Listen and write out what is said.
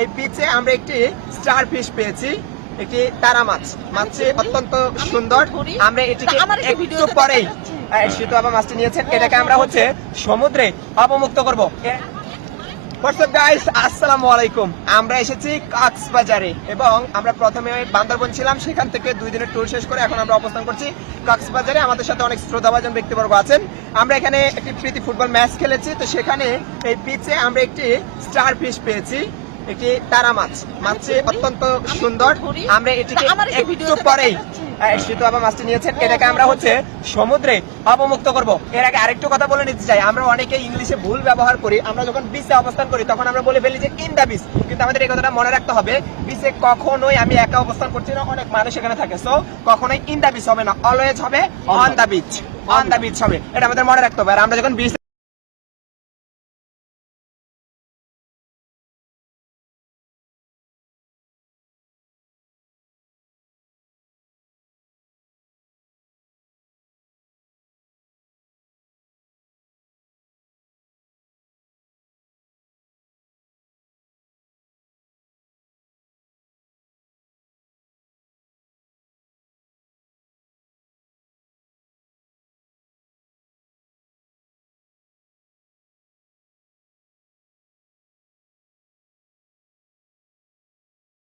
এই বিচে আমরা একটি স্টার ফিশ পেয়েছি, একটি তারা মাছ। মাছটি অত্যন্ত সুন্দর। আমরা এটিকে একটু পরেই শীত বাবা মাছটি নিয়েছেন, এটাকে আমরা সমুদ্রে অবমুক্ত করবো। হোয়াটসঅ্যাপ গাইস, আসসালামু আলাইকুম। আমরা এসেছি কক্সবাজারে এবং আমরা প্রথমে বান্দরবন ছিলাম, সেখান থেকে 2 দিনের ট্যুর শেষ করে এখন আমরা অবস্থান করছি কক্সবাজারে। আমাদের সাথে অনেক শ্রদ্ধাভাজন ব্যক্তিবর্গ আছেন। আমরা এখানে একটি প্রীতি ফুটবল ম্যাচ খেলেছি, তো সেখানে এই বিচে আমরা একটি স্টার ফিশ পেয়েছি, একটি তারা মাছ। মাছটি অত্যন্ত সুন্দর। আমরা এটিকে একটু পরেই শীত বাবা মাছটি নিয়েছেন, এটাকে আমরা সমুদ্রে অবমুক্ত করব। এর আগে আরেকটু কথা বলে নিতে চাই, আমরা অনেকে ইংলিশে ভুল ব্যবহার করি। আমরা যখন বিচে অবস্থান করি তখন আমরা বলে ফেলি যে ইন দা বিচ, কিন্তু আমাদের এই কথাটা মনে রাখতে হবে, বিচে কখনোই আমি একা অবস্থান করছি না, অনেক মানুষ এখানে থাকে। সো কখনোই ইন দা বিচ হবে না, অলওয়েজ হবে on the beach. On the beach হবে, এটা আমাদের মনে রাখতে হবে। আর আমরা যখন বিচ